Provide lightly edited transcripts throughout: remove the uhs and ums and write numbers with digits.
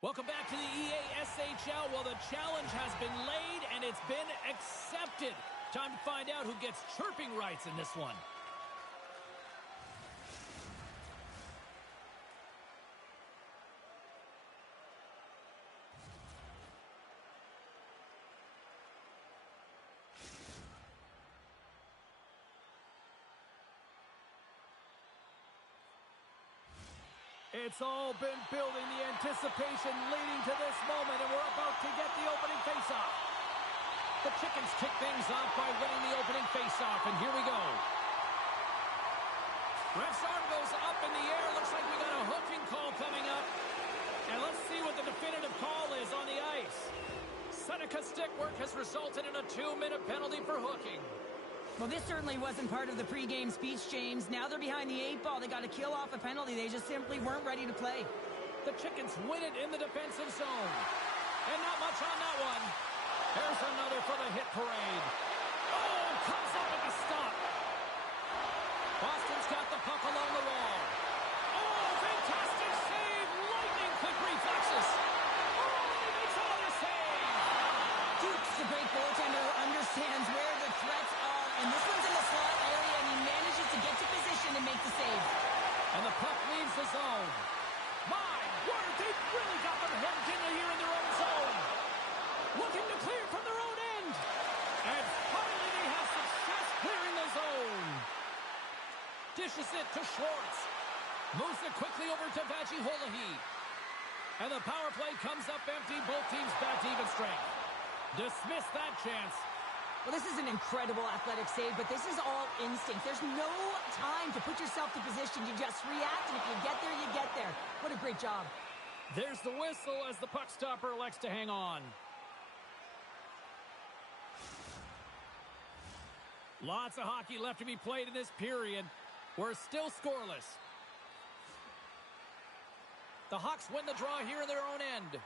Welcome back to the EASHL. Well, the challenge has been laid and it's been accepted. Time to find out who gets chirping rights in this one. It's all been building, the anticipation leading to this moment, and we're about to get the opening faceoff. The Chickens kick things off by winning the opening faceoff, and here we go. Ref's arm goes up in the air. Looks like we got a hooking call coming up. And let's see what the definitive call is on the ice. Seneca's stick work has resulted in a 2-minute penalty for hooking. Well, this certainly wasn't part of the pregame speech, James. Now they're behind the 8 ball. They got to kill off a penalty. They just simply weren't ready to play. The Chickens win it in the defensive zone. And not much on that one. There's another for the hit parade. Oh, comes up at the stop. Boston's got the puck along the wall. Oh, fantastic save. Lightning quick reflexes. Oh, he makes another save. Duke's a great goaltender who understands where the threats are. And this one's in the slot area, and he manages to get to position and make the save. And the puck leaves the zone. My word, they've really got them hemmed in here in their own zone. Looking to clear from their own end. And finally they have success clearing the zone. Dishes it to Schwartz. Moves it quickly over to Vajiholahi. And the power play comes up empty. Both teams back to even strength. Dismiss that chance. Well, this is an incredible athletic save, but this is all instinct. There's no time to put yourself to position. You just react, and if you get there, you get there. What a great job. There's the whistle as the puck stopper elects to hang on. Lots of hockey left to be played in this period. We're still scoreless. The Hawks win the draw here in their own end.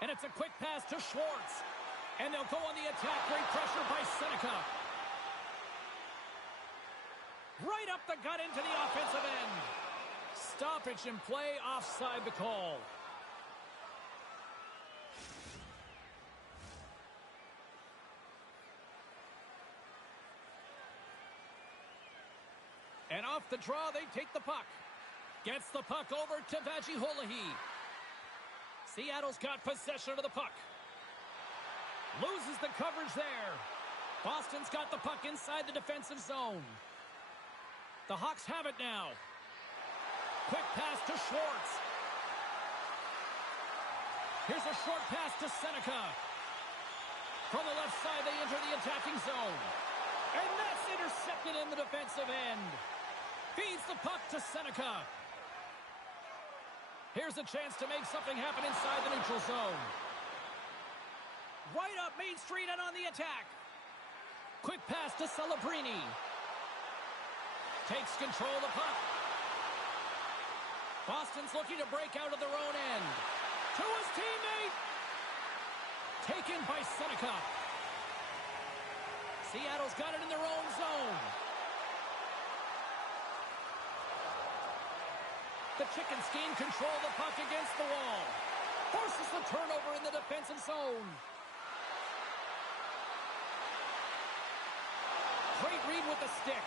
And it's a quick pass to Schwartz. And they'll go on the attack. Great pressure by Seneca. Right up the gut into the offensive end. Stoppage in play, offside the call. And off the draw, they take the puck. Gets the puck over to Vajiholahi. Seattle's got possession of the puck. Loses the coverage there. Boston's got the puck inside the defensive zone. The Hawks have it now. Quick pass to Schwartz. Here's a short pass to Seneca. From the left side, they enter the attacking zone. And that's intercepted in the defensive end. Feeds the puck to Seneca. Here's a chance to make something happen inside the neutral zone. Right up Main Street and on the attack. Quick pass to Celebrini. Takes control of the puck. Boston's looking to break out of their own end. To his teammate. Taken by Seneca. Seattle's got it in their own zone. The Chickens gain control of the puck against the wall. Forces the turnover in the defensive zone. Great read with the stick.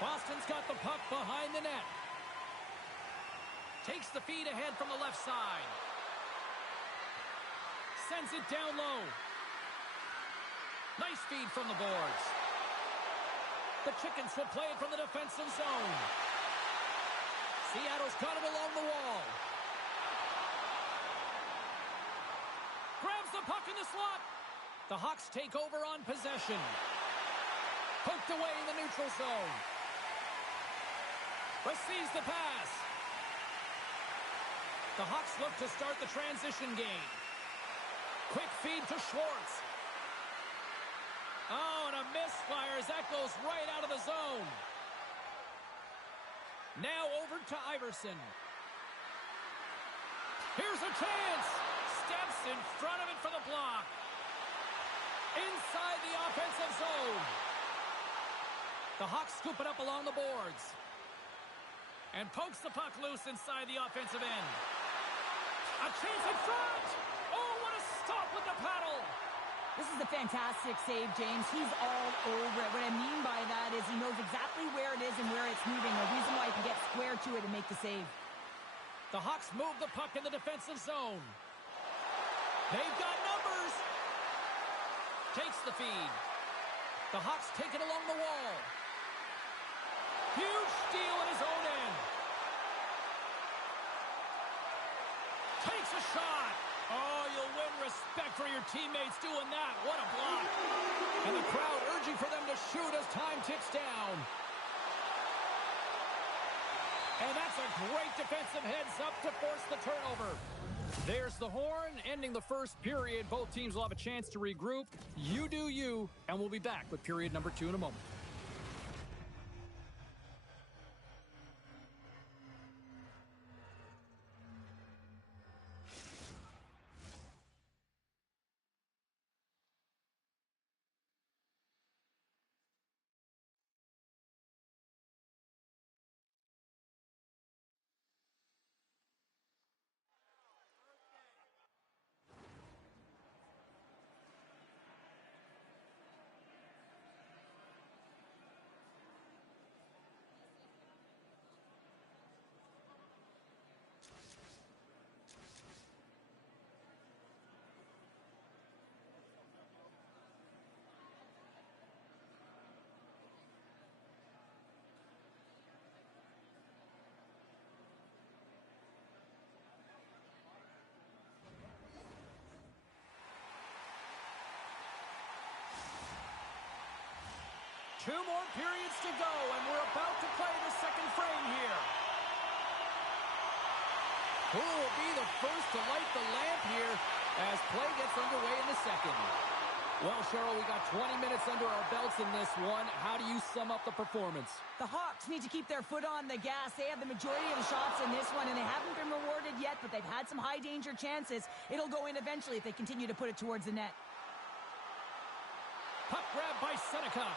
Boston's got the puck behind the net. Takes the feed ahead from the left side. Sends it down low. Nice feed from the boards. The Chickens will play it from the defensive zone. Seattle's got it along the wall. Grabs the puck in the slot. The Hawks take over on possession. Poked away in the neutral zone. Receives the pass. The Hawks look to start the transition game. Quick feed to Schwartz. Oh, and a misfire as that goes right out of the zone. Now over to Iverson. Here's a chance. Steps in front of it for the block. Inside the offensive zone. The Hawks scoop it up along the boards. And pokes the puck loose inside the offensive end. A chance in front. Oh, what a stop with the paddle. This is a fantastic save, James. He's all over it. What I mean by that is he knows exactly where it is and where it's moving. A reason why he can get square to it and make the save. The Hawks move the puck in the defensive zone. They've got numbers. Takes the feed. The Hawks take it along the wall. Huge steal at his own end. Takes a shot. Oh, you'll win respect for your teammates doing that. What a block. And the crowd urging for them to shoot as time ticks down. And that's a great defensive heads-up to force the turnover. There's the horn, ending the first period. Both teams will have a chance to regroup. You do you, and we'll be back with period number 2 in a moment. Two more periods to go, and we're about to play the second frame here. Who will be the first to light the lamp here as play gets underway in the second? Well, Cheryl, we got 20 minutes under our belts in this one. How do you sum up the performance? The Hawks need to keep their foot on the gas. They have the majority of the shots in this one, and they haven't been rewarded yet, but they've had some high-danger chances. It'll go in eventually if they continue to put it towards the net. Puck grab by Seneca.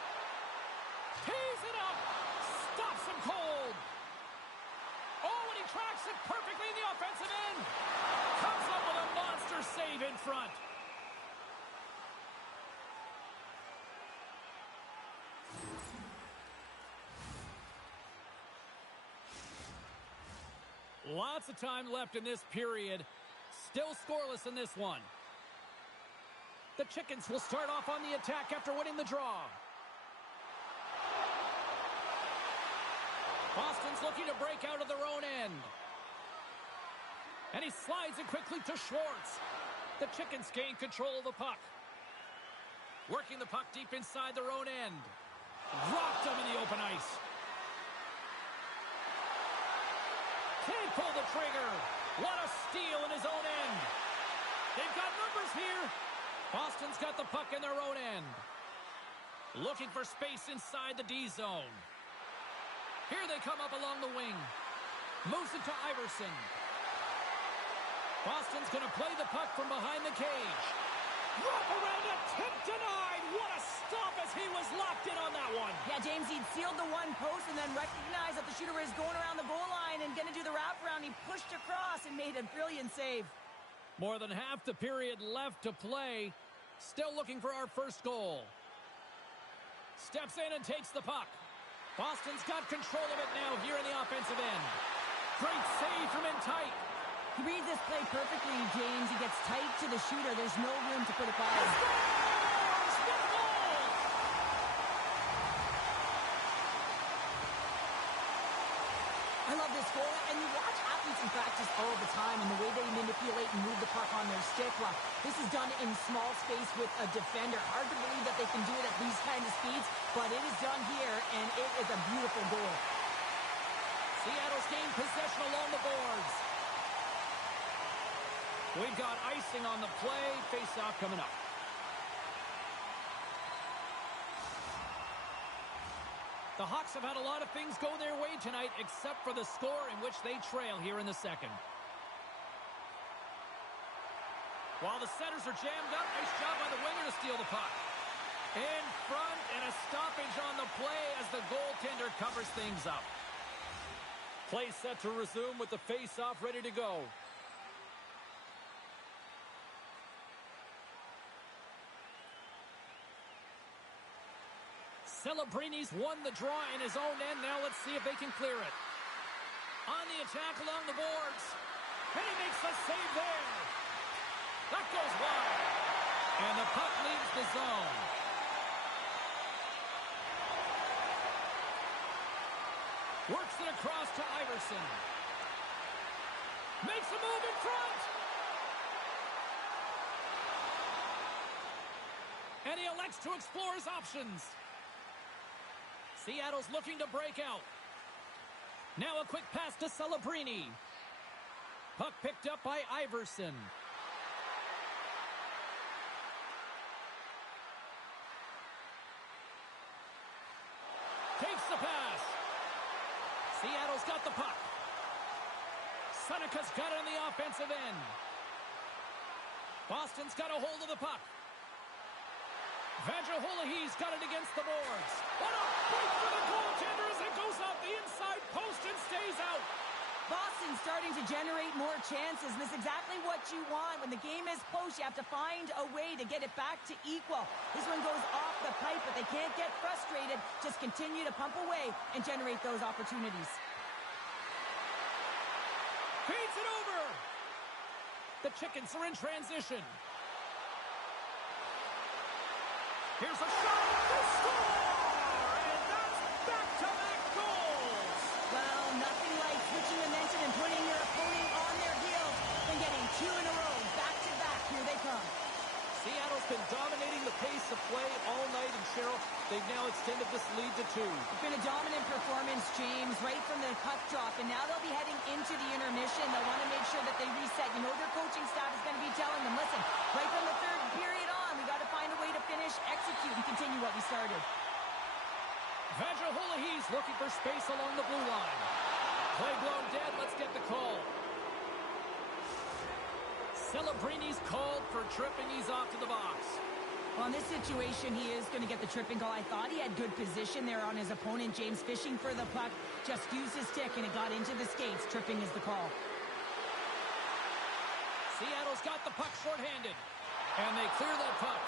Tees it up. Stops him cold. Oh, and he tracks it perfectly in the offensive end. Comes up with a monster save in front. Lots of time left in this period. Still scoreless in this one. The Chickens will start off on the attack after winning the draw. Boston's looking to break out of their own end. And he slides it quickly to Schwartz. The Chickens gain control of the puck. Working the puck deep inside their own end. Rocked them in the open ice. Can't pull the trigger. What a steal in his own end. They've got numbers here. Boston's got the puck in their own end. Looking for space inside the D zone. Here they come up along the wing. Moves it to Iverson. Boston's going to play the puck from behind the cage. Wrap around a tip denied. What a stop as he was locked in on that one. Yeah, James, he'd sealed the one post and then recognized that the shooter was going around the goal line and going to do the wraparound. He pushed across and made a brilliant save. More than half the period left to play. Still looking for our first goal. Steps in and takes the puck. Boston's got control of it now here in the offensive end. Great save from in tight. He reads this play perfectly, James. He gets tight to the shooter. There's no room to put it by. Scores! What a goal! I love this goal. And you watch athletes in practice all the time and the way they manipulate and move the puck on their stick. Well, this is done in small space with a defender. Hard to believe that they can do it at these kind of speeds, but it is done here, and it is a beautiful goal. Seattle's gained possession along the boards. We've got icing on the play. Face-off coming up. The Hawks have had a lot of things go their way tonight, except for the score in which they trail here in the second. While the setters are jammed up, nice job by the winger to steal the puck. In front, and a stoppage on the play as the goaltender covers things up. Play set to resume with the face-off ready to go. Celebrini's won the draw in his own end. Now let's see if they can clear it. On the attack along the boards. And he makes a save there. That goes wide. And the puck leaves the zone. Works it across to Iverson. Makes a move in front. And he elects to explore his options. Seattle's looking to break out. Now a quick pass to Celebrini. Puck picked up by Iverson. Takes the pass. Seattle's got the puck. Seneca's got it on the offensive end. Boston's got a hold of the puck. Vajaholahi's got it against the boards. What a break for the goaltender as it goes off the inside post and stays out. Boston's starting to generate more chances, and this is exactly what you want. When the game is close, you have to find a way to get it back to equal. This one goes off the pipe, but they can't get frustrated. Just continue to pump away and generate those opportunities. Feeds it over. The Chickens are in transition. Here's a shot. They score! And that's back-to-back goals. Well, nothing like switching momentum and putting your opponent on their heels than getting two in a row. Back-to-back. Here they come. Seattle's been dominating the pace of play all night, and Cheryl, they've now extended this lead to 2. It's been a dominant performance, James, right from the puck drop, and now they'll be heading into the intermission. They'll want to make sure that they reset. You know their coaching staff is going to be telling them, listen, right from the third period on, we got to find a way to finish, execute, and continue what we started. Vajaholahi's looking for space along the blue line. Play blown dead. Let's get the call. Celebrini's called for tripping. He's off to the box. Well, in this situation, he is going to get the tripping call. I thought he had good position there on his opponent. James fishing for the puck. Just used his stick, and it got into the skates. Tripping is the call. Seattle's got the puck shorthanded. And they clear that puck.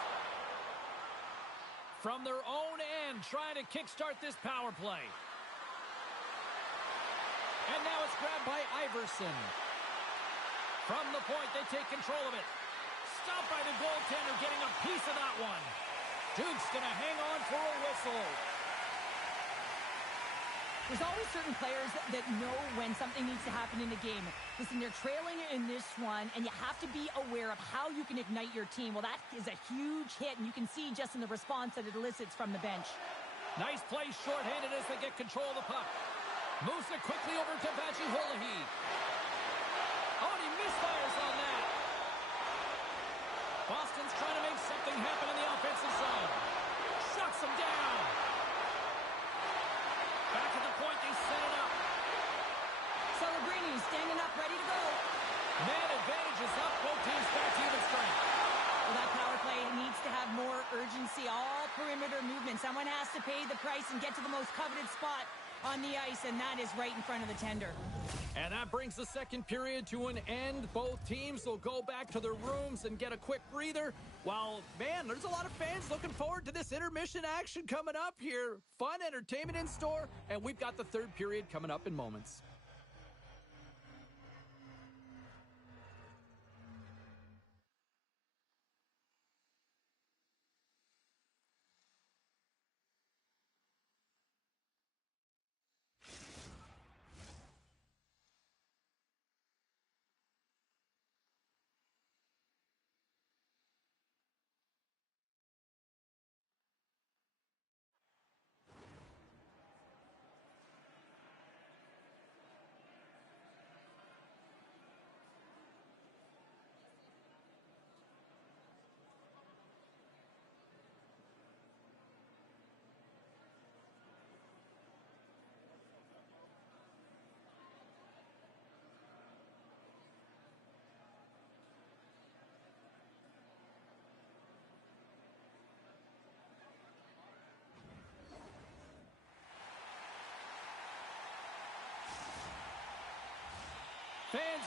From their own end, trying to kickstart this power play. And now it's grabbed by Iverson. From the point, they take control of it. Stopped by the goaltender, getting a piece of that one. Duke's going to hang on for a whistle. There's always certain players that know when something needs to happen in the game. Listen, they're trailing in this one, and you have to be aware of how you can ignite your team. Well, that is a huge hit, and you can see just in the response that it elicits from the bench. Nice play shorthanded as they get control of the puck. Moves it quickly over to Vajaholahi. Oh, and he misfires on that. Boston's trying to make something happen in the offensive zone. Shuts them down. Back at the point, they set it up. Celebrini standing up, ready to go. Man advantage is up. Both teams back to even strength. Well, that power play needs to have more urgency. All perimeter movement. Someone has to pay the price and get to the most coveted spot on the ice, and that is right in front of the tender. And that brings the second period to an end. Both teams will go back to their rooms and get a quick breather. While, man, there's a lot of fans looking forward to this intermission action coming up here. Fun entertainment in store, and we've got the third period coming up in moments.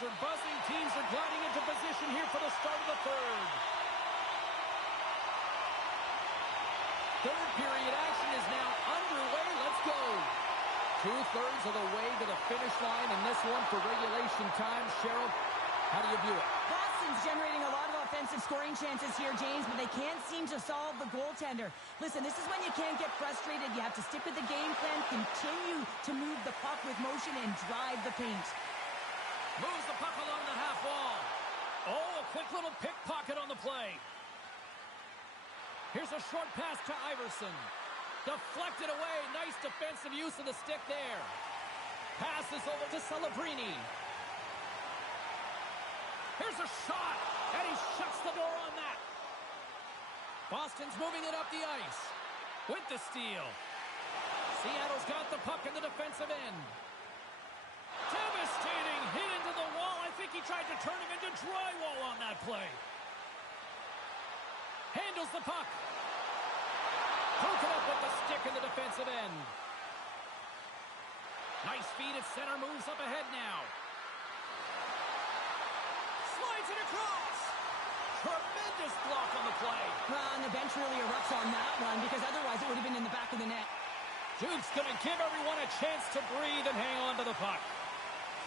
are buzzing. Teams are gliding into position here for the start of the third. Third period action is now underway. Let's go. 2/3 of the way to the finish line in this one for regulation time. Cheryl, how do you view it? Boston's generating a lot of offensive scoring chances here, James, but they can't seem to solve the goaltender. Listen, this is when you can't get frustrated. You have to stick with the game plan, continue to move the puck with motion, and drive the paint. Moves the puck along the half wall. Oh, a quick little pickpocket on the play. Here's a short pass to Iverson. Deflected away. Nice defensive use of the stick there. Passes over to Celebrini. Here's a shot, and he shuts the door on that. Boston's moving it up the ice with the steal. Seattle's got the puck in the defensive end. Devastating hit into the wall. I think he tried to turn him into drywall on that play. Handles the puck. Broken up with the stick in the defensive end. Nice feed at center. Moves up ahead now. Slides it across. Tremendous block on the play. Well, and the bench really erupts on that one because otherwise it would have been in the back of the net. Duke's going to give everyone a chance to breathe and hang on to the puck.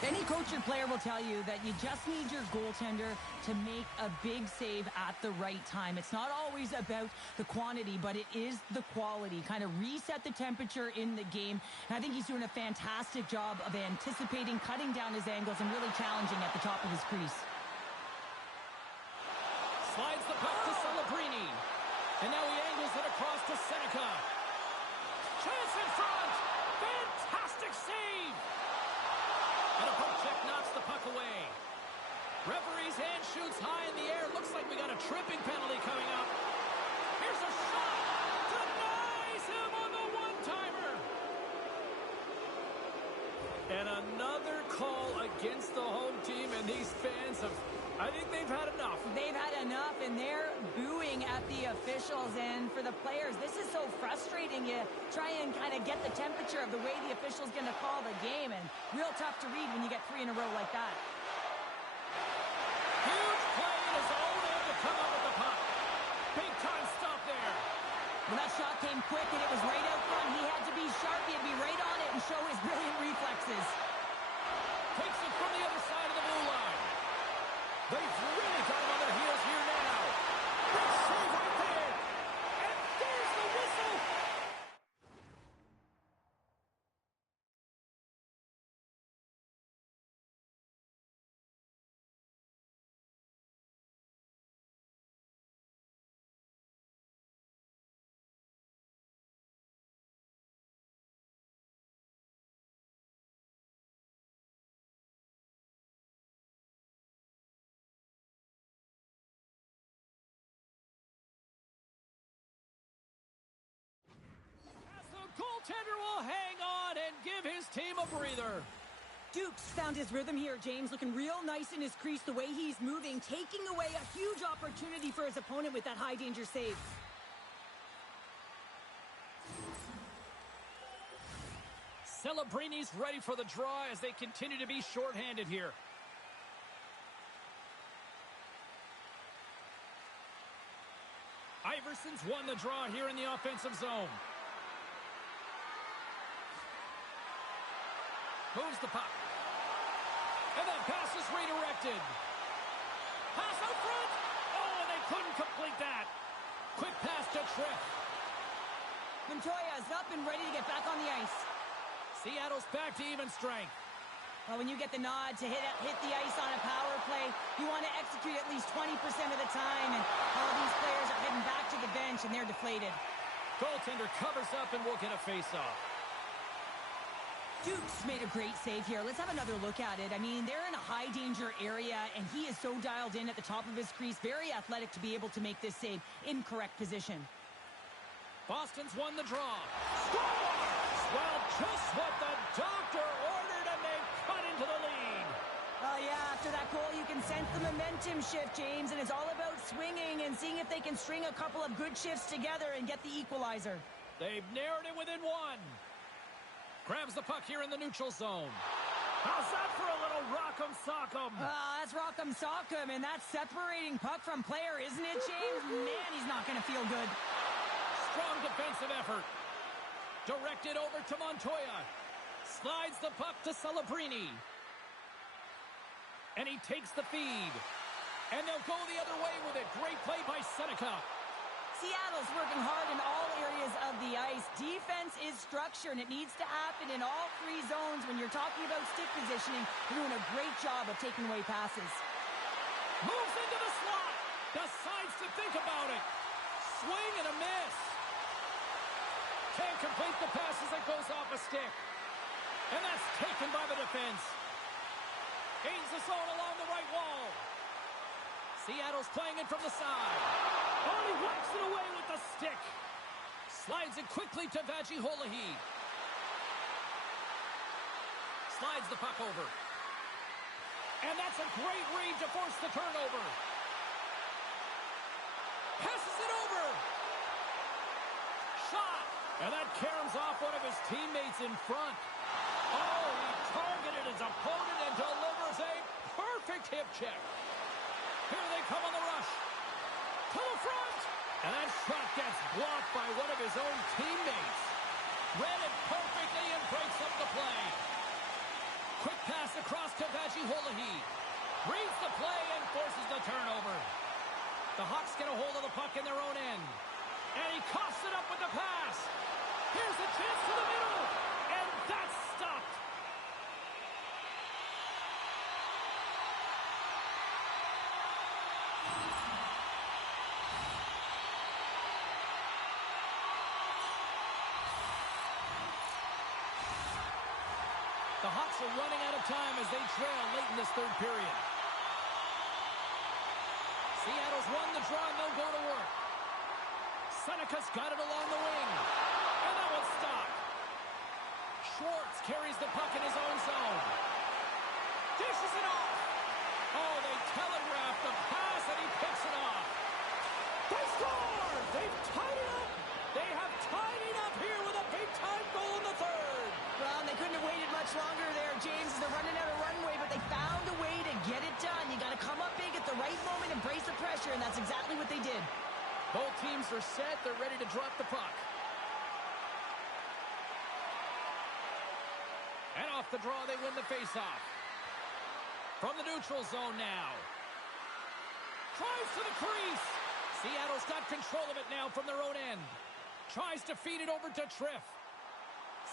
Any coach or player will tell you that you just need your goaltender to make a big save at the right time. It's not always about the quantity, but it is the quality. Kind of reset the temperature in the game. And I think he's doing a fantastic job of anticipating, cutting down his angles, and really challenging at the top of his crease. Slides the puck to Celebrini. And now he angles it across to Seneca. Chance in front. Fantastic save. And a poke check knocks the puck away. Referee's hand shoots high in the air. Looks like we got a tripping penalty coming up. Here's a shot. Denies him on the one-timer. And another call against the home team. And these fans have, I think they've had enough. They've had enough, and they're booing at the officials. And for the players, this is so frustrating. You try and kind of get the temperature of the way the official's going to call the game, and real tough to read when you get 3 in a row like that. Huge play in his own end to come up with the puck. Big time stop there. Well, that shot came quick, and it was right out front. He had to be sharp. He had to be right on it and show his brilliant reflexes. Takes it from the other side of the blue line. They've really got him on their heels here now. Big save right there. And there's the whistle. Goaltender will hang on and give his team a breather. Duke's found his rhythm here, James, looking real nice in his crease, the way he's moving, taking away a huge opportunity for his opponent with that high-danger save. Celebrini's ready for the draw as they continue to be shorthanded here. Iverson's won the draw here in the offensive zone. Moves the puck. And that pass is redirected. Pass out front. Oh, and they couldn't complete that. Quick pass to Tripp. Montoya's up and ready to get back on the ice. Seattle's back to even strength. Well, when you get the nod to hit the ice on a power play, you want to execute at least 20% of the time, and all these players are heading back to the bench, and they're deflated. Goaltender covers up, and we'll get a face-off. Duke's made a great save here. Let's have another look at it. I mean, they're in a high-danger area, and he is so dialed in at the top of his crease. Very athletic to be able to make this save in correct position. Boston's won the draw. Scores! Well, just what the doctor ordered, and they've cut into the lead. Yeah, after that goal, you can sense the momentum shift, James, and it's all about swinging and seeing if they can string a couple of good shifts together and get the equalizer. They've narrowed it within one. Grabs the puck here in the neutral zone. How's that for a little rock'em sock'em? That's rock'em sock'em, and that's separating puck from player, isn't it, James? Man, he's not going to feel good. Strong defensive effort. Directed over to Montoya. Slides the puck to Celebrini. And he takes the feed. And they'll go the other way with it. Great play by Seneca. Seattle's working hard in all areas of the ice. Defense is structure, and it needs to happen in all three zones. When you're talking about stick positioning, they're doing a great job of taking away passes. Moves into the slot. Decides to think about it. Swing and a miss. Can't complete the pass as it goes off a stick. And that's taken by the defense. Gains the zone along the right wall. Seattle's playing it from the side. Oh, he whacks it away with the stick. Slides it quickly to Vajiholahi. Slides the puck over. And that's a great read to force the turnover. Passes it over. Shot. And that caroms off one of his teammates in front. Oh, he targeted his opponent and delivers a perfect hip check. Here they come on the rush. To the front. And that shot gets blocked by one of his own teammates. Read it perfectly and breaks up the play. Quick pass across to Vajiholahi. Reads the play and forces the turnover. The Hawks get a hold of the puck in their own end. And he coughs it up with the pass. Here's a chance to the middle. And that's stopped. The Hawks are running out of time as they trail late in this third period. Seattle's won the draw and they'll go to work. Seneca's got it along the wing. And that one's stopped. Schwartz carries the puck in his own zone. Dishes it off. Oh, they telegraph the pass and he picks it off. They score! They've tied it up. They have tied it up here with a big-time goal in the third. Well, they couldn't have waited much longer there, James, as they're running out of runway, but they found a way to get it done. You got to come up big at the right moment and brace the pressure, and that's exactly what they did. Both teams are set. They're ready to drop the puck. And off the draw, they win the faceoff. From the neutral zone now. Tries to the crease. Seattle's got control of it now from their own end. Tries to feed it over to Triff.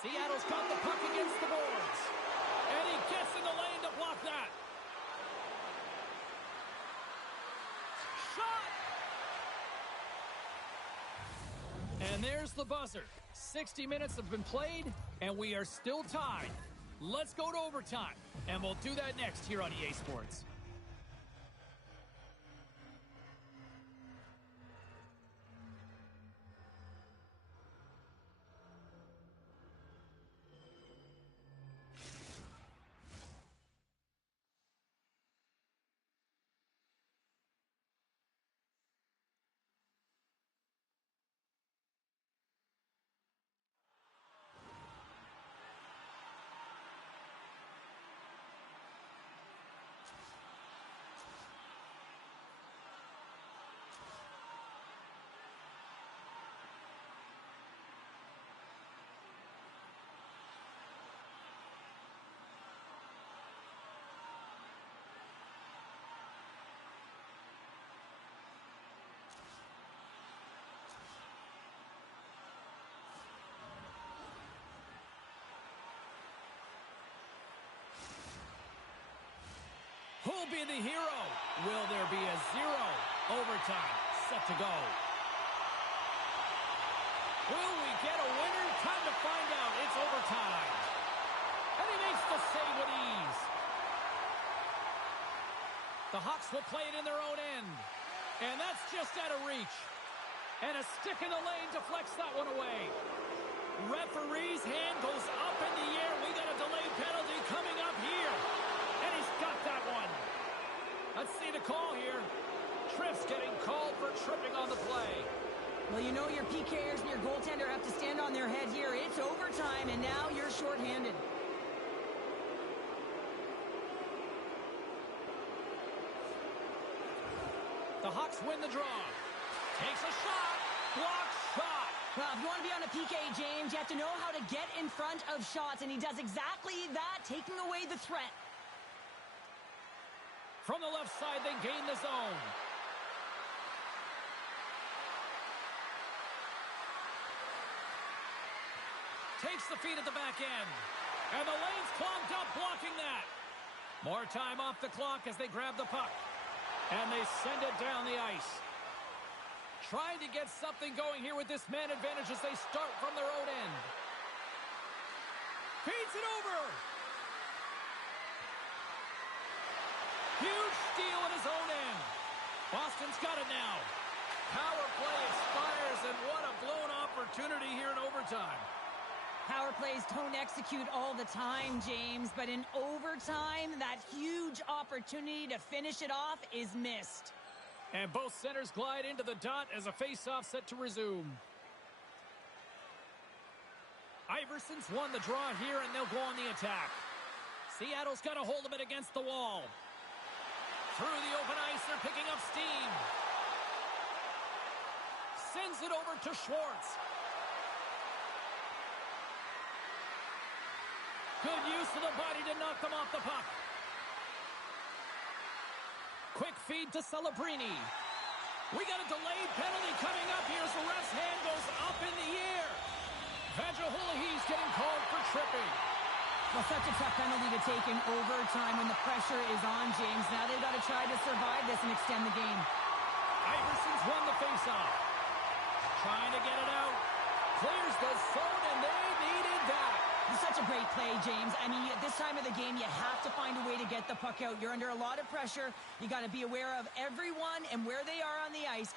Seattle's got the puck against the boards. And he gets in the lane to block that. Shot! And there's the buzzer. 60 minutes have been played, and we are still tied. Let's go to overtime, and we'll do that next here on EA Sports. Who'll be the hero? Will there be a zero? Overtime set to go. Will we get a winner? Time to find out. It's overtime. And he makes the save with ease. The Hawks will play it in their own end. And that's just out of reach. And a stick in the lane deflects that one away. Referee's hand goes up in the air. We got a delayed penalty coming up here. And he's got that one. Let's see the call here. Triff's getting called for tripping on the play. Well, you know your PKers and your goaltender have to stand on their head here. It's overtime, and now you're shorthanded. The Hawks win the draw. Takes a shot. Blocked shot. Well, if you want to be on a PK, James, you have to know how to get in front of shots, and he does exactly that, taking away the threat. From the left side, they gain the zone. Takes the feed at the back end. And the lane's clogged up, blocking that. More time off the clock as they grab the puck. And they send it down the ice. Trying to get something going here with this man advantage as they start from their own end. Feeds it over. Huge steal at his own end. Boston's got it now. Power play expires, and what a blown opportunity here in overtime. Power plays don't execute all the time, James, but in overtime, that huge opportunity to finish it off is missed. And both centers glide into the dot as a face-off set to resume. Iverson's won the draw here, and they'll go on the attack. Seattle's got a hold of it against the wall. Through the open ice, they're picking up steam. Sends it over to Schwartz. Good use of the body to knock them off the puck. Quick feed to Celebrini. We got a delayed penalty coming up here as the ref's hand goes up in the air. Vajahulahi's getting called for tripping. Well, such a tough penalty to take in overtime when the pressure is on, James. Now they've got to try to survive this and extend the game. Iverson's won the faceoff. Trying to get it out. Clears the zone, and they needed that. It's such a great play, James. I mean, at this time of the game, you have to find a way to get the puck out. You're under a lot of pressure. You got to be aware of everyone and where they are on the ice.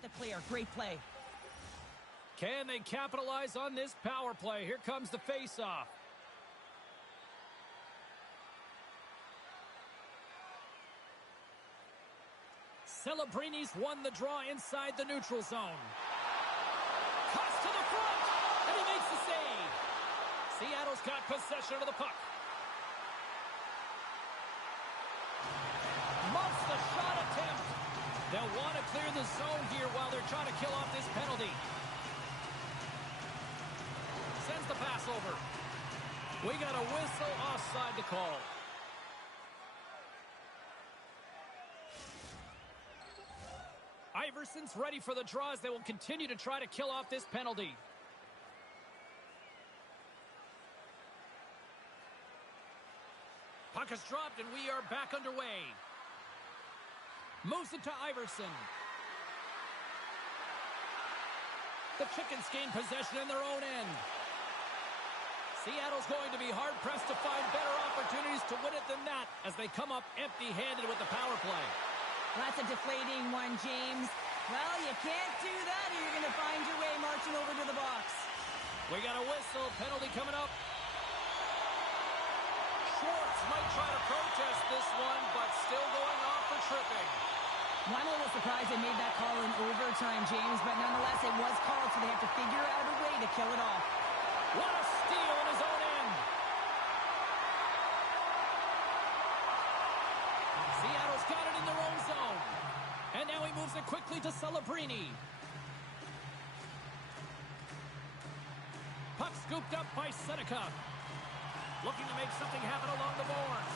The clear. Great play. Can they capitalize on this power play? Here comes the face-off. Celebrini's won the draw inside the neutral zone. Cuts to the front, and he makes the save. Seattle's got possession of the puck. Muffs the shot attempt. They'll want to clear the zone here while they're trying to kill off this penalty. Sends the pass over. We got a whistle offside to call. Iverson's ready for the draw as they will continue to try to kill off this penalty. Puck is dropped and we are back underway. Moves it to Iverson. The Chickens gain possession in their own end. Seattle's going to be hard-pressed to find better opportunities to win it than that as they come up empty-handed with the power play. That's a deflating one, James. Well, you can't do that or you're going to find your way marching over to the box. We got a whistle. Penalty coming up. Schwartz might try to protest this one, but still going off for tripping. Well, I'm a little surprised they made that call in overtime, James, but nonetheless, it was called, so they have to figure out a way to kill it off. What a steal in his own end. Seattle's got it in their own zone. And now he moves it quickly to Celebrini. Puck scooped up by Seneca. Looking to make something happen along the boards.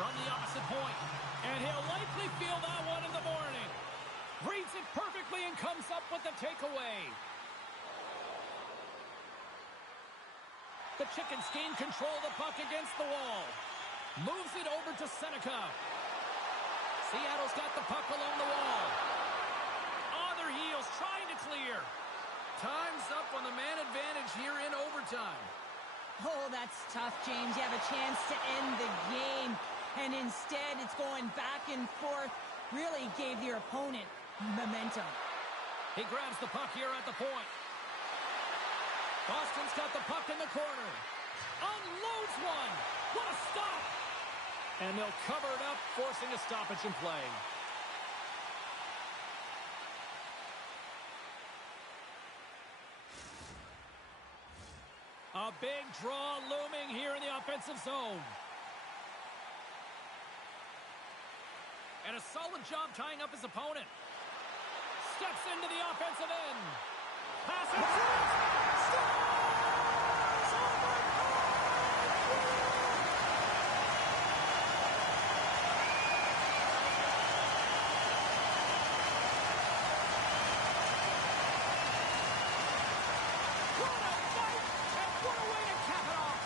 From the opposite point. And he'll likely feel that one in the morning. Reads it perfectly and comes up with the takeaway. The Chickens gain control of the puck against the wall. Moves it over to Seneca. Seattle's got the puck along the wall. On their heels, trying to clear. Time's up on the man advantage here in overtime. Oh, that's tough, James. You have a chance to end the game, and instead it's going back and forth. really gave your opponent momentum. He grabs the puck here at the point. Boston's got the puck in the corner. Unloads one. What a stop. And they'll cover it up, forcing a stoppage in play. A big draw looming here in the offensive zone. And a solid job tying up his opponent. Steps into the offensive end. Passing through. Scores! What a fight! And what a way to cap it off!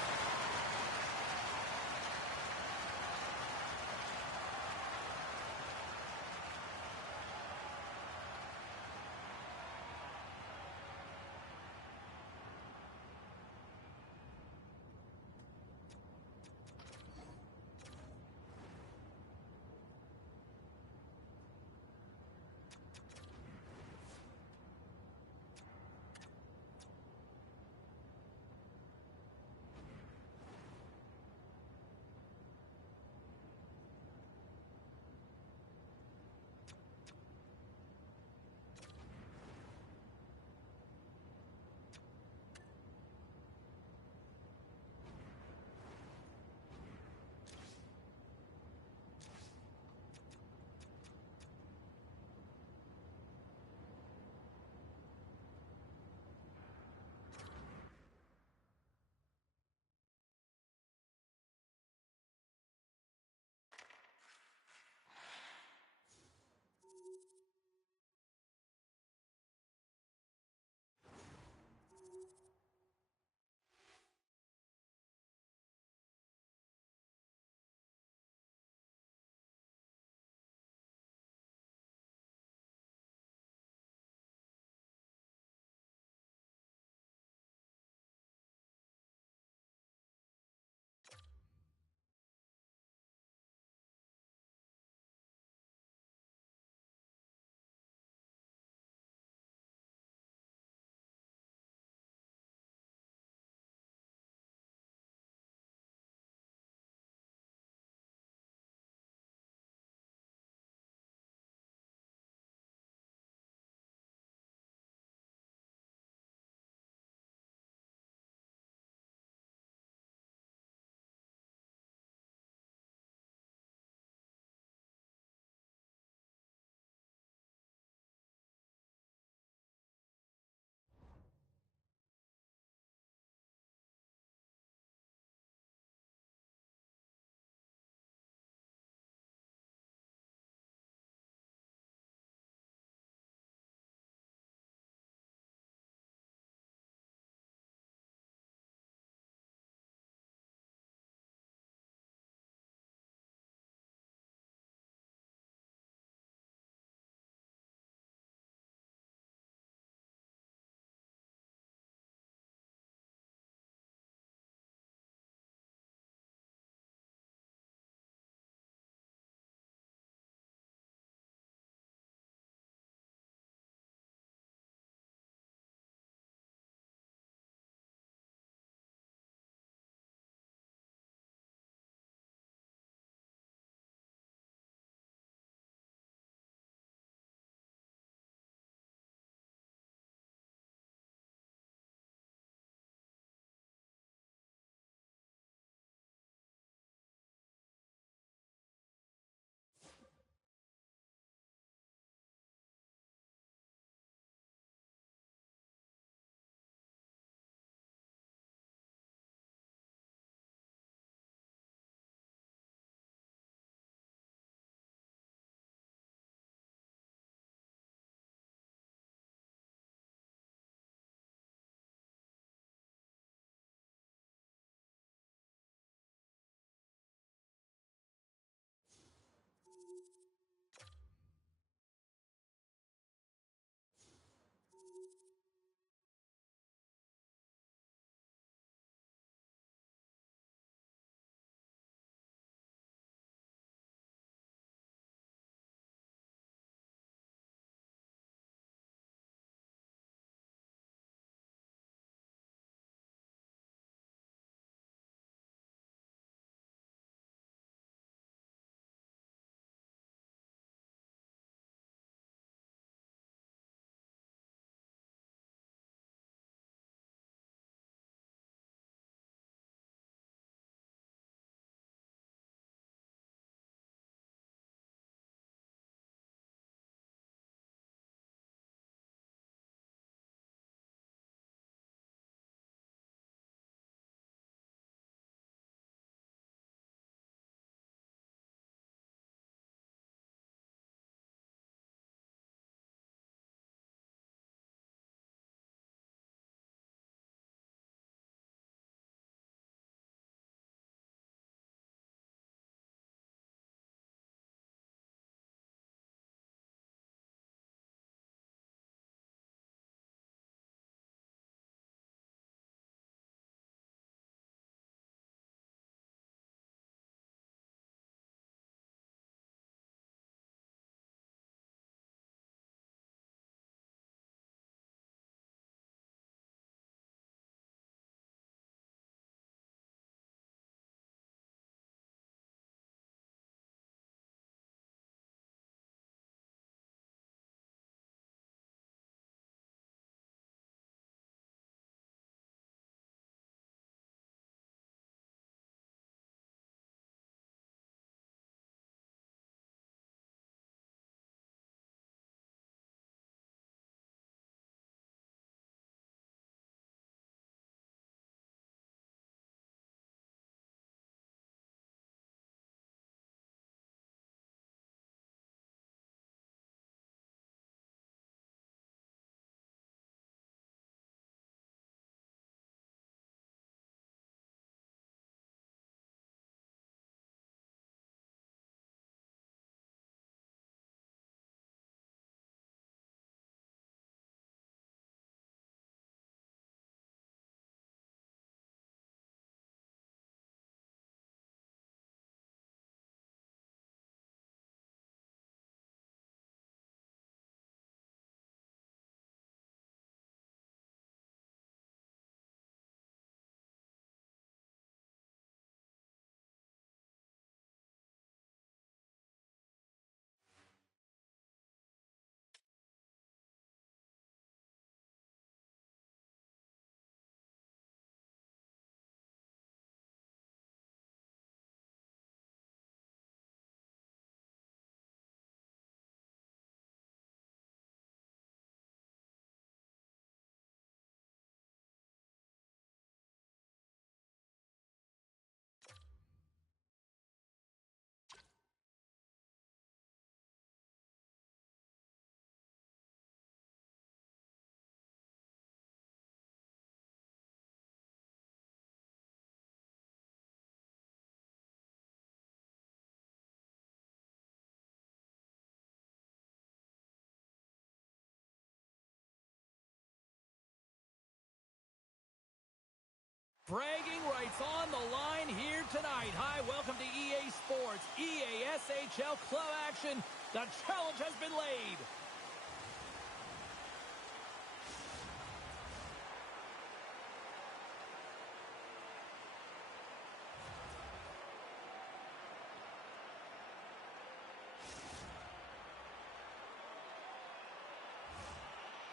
Bragging rights on the line here tonight. Hi, welcome to EA Sports, EA SHL Club action. The challenge has been laid.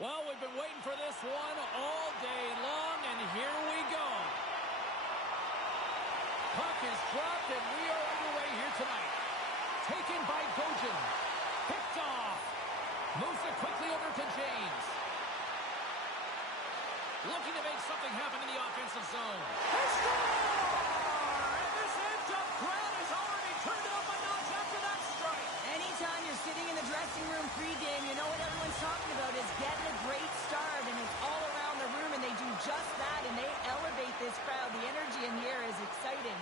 Well, we've been waiting for this one all day long, and here we go. Puck is dropped, and we are underway here tonight. Taken by Gojin. Picked off. Moves it quickly over to James. Looking to make something happen in the offensive zone. They score! And this edge-up crowd has already turned it up a notch after that strike. Anytime you're sitting in the dressing room pregame, you know what everyone's talking about is getting a great start, and it's all around the room, and they do just that, and they elevate this crowd. The energy in here is exciting.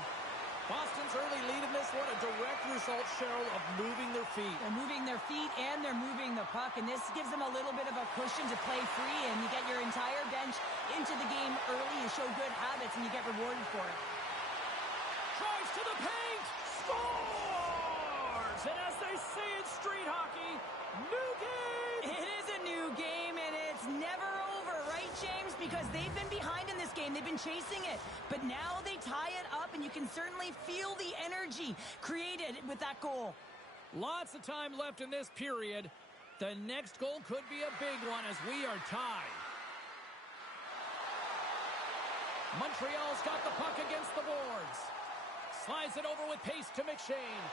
Boston's early lead in this one, a direct result, Cheryl, of moving their feet. They're moving their feet, and they're moving the puck, and this gives them a little bit of a cushion to play free, and you get your entire bench into the game early. You show good habits, and you get rewarded for it. Drives to the paint! Scores! And as they say in street hockey, new game! It is a new game, and it's never over, right, James? Because they've been behind in this game. They've been chasing it. But now they tie it up, and you can certainly feel the energy created with that goal. Lots of time left in this period. The next goal could be a big one as we are tied. Montreal's got the puck against the boards. Slides it over with pace to McShane.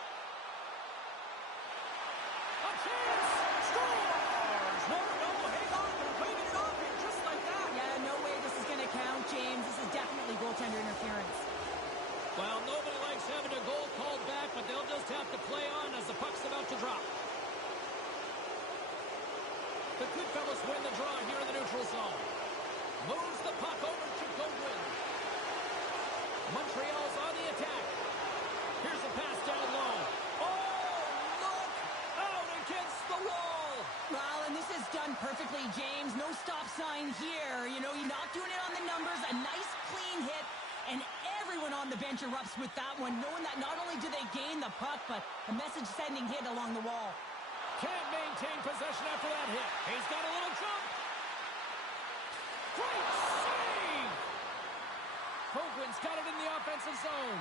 A chance! Scores! No, hang on. They're waving it off here just like that. Yeah, no way this is going to count, James. This is definitely goaltender interference. Well, nobody likes having a goal called back, but they'll just have to play on as the puck's about to drop. The Goodfellas win the draw here in the neutral zone. Moves the puck over to Goodwin. Montreal's on the attack. Here's a pass down low. Oh, look! Out against the wall! Well, and this is done perfectly, James. No stop sign here. You know, you're not doing it on the numbers. A nice, clean hit. And everyone on the bench erupts with that one, knowing that not only do they gain the puck, but a message-sending hit along the wall. Can't maintain possession after that hit. He's got a little jump. Great save! Hoagland's got it in the offensive zone.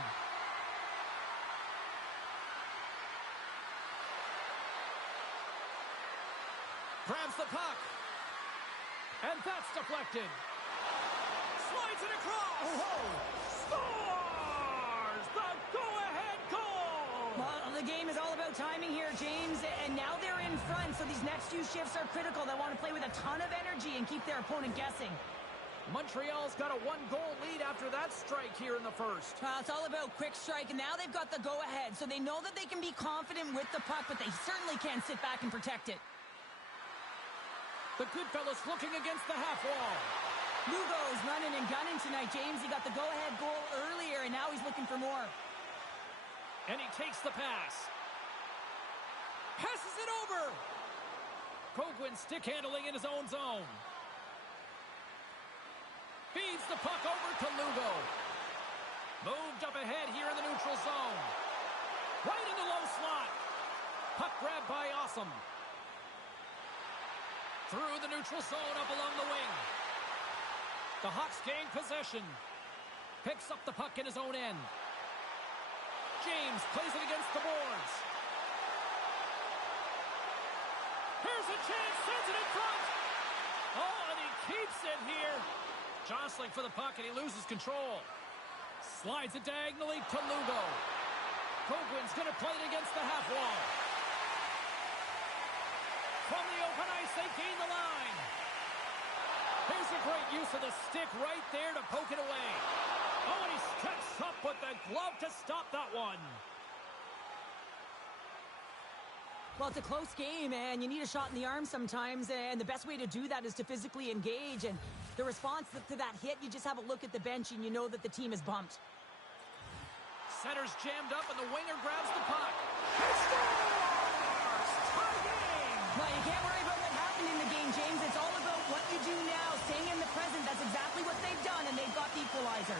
Grabs the puck. And that's deflected. Slides it across. Scores! The go-ahead goal! Well, the game is all about timing here, James, and now they're in front, so these next few shifts are critical. They want to play with a ton of energy and keep their opponent guessing. Montreal's got a one-goal lead after that strike here in the first. It's all about quick strike, and now they've got the go-ahead, so they know that they can be confident with the puck, but they certainly can't sit back and protect it. The Goodfellas looking against the half wall. Lugo's running and gunning tonight, James. He got the go-ahead goal earlier, and now he's looking for more. And he takes the pass. Passes it over. Koguin stick handling in his own zone. Feeds the puck over to Lugo. Moved up ahead here in the neutral zone. Right in the low slot. Puck grabbed by Awesome. Through the neutral zone up along the wing. The Hawks gain possession. Picks up the puck in his own end. James plays it against the boards. Here's a chance, sends it in front. Oh, and he keeps it here. Jostling for the puck, and he loses control. Slides it diagonally to Lugo. Koguin's going to play it against the half wall. From the open ice, they gain the line. Here's a great use of the stick right there to poke it away. Oh, and he steps up with the glove to stop that one. Well, it's a close game, and you need a shot in the arm sometimes, and the best way to do that is to physically engage, and the response to that hit, you just have a look at the bench, and you know that the team is bumped. Center's jammed up, and the winger grabs the puck. He scores! Tie game! Well, you can't worry about what happened in the game, James. It's all about what you do now, staying in the present. That's exactly what they've done, and they've got the equalizer.